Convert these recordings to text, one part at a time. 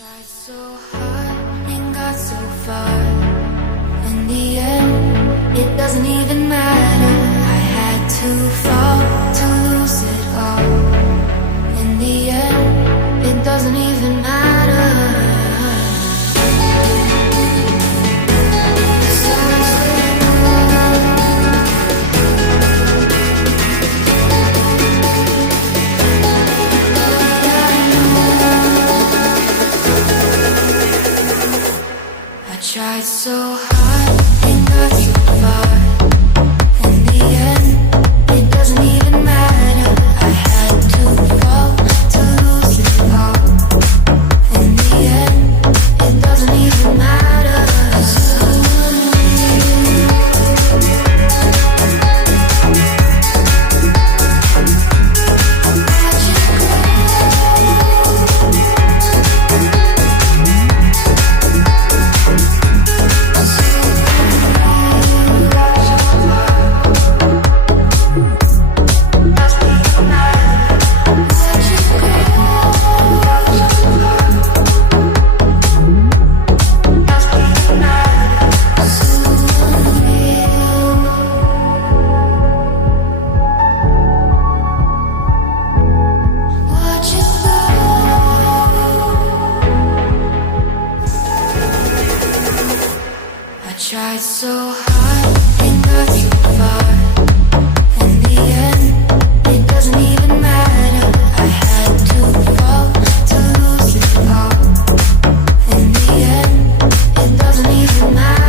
Tried so hard and got so far. In the end, it doesn't even matter. I had to fall to lose it all. In the end, it doesn't even matter. Tried so hard and got so far. In the end, it doesn't even matter. I had to fall to lose it all. In the end, it doesn't even matter. Tried so hard and got so far. In the end, it doesn't even matter. I had to fall to lose it all. In the end, it doesn't even matter.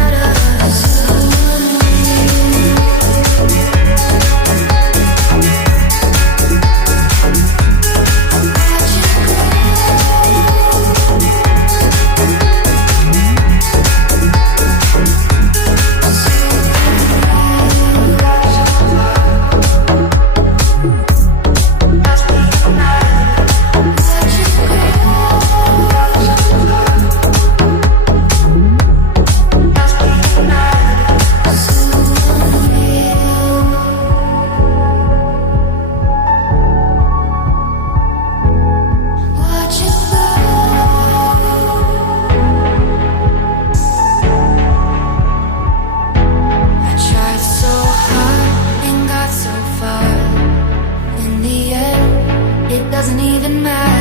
Doesn't even matter.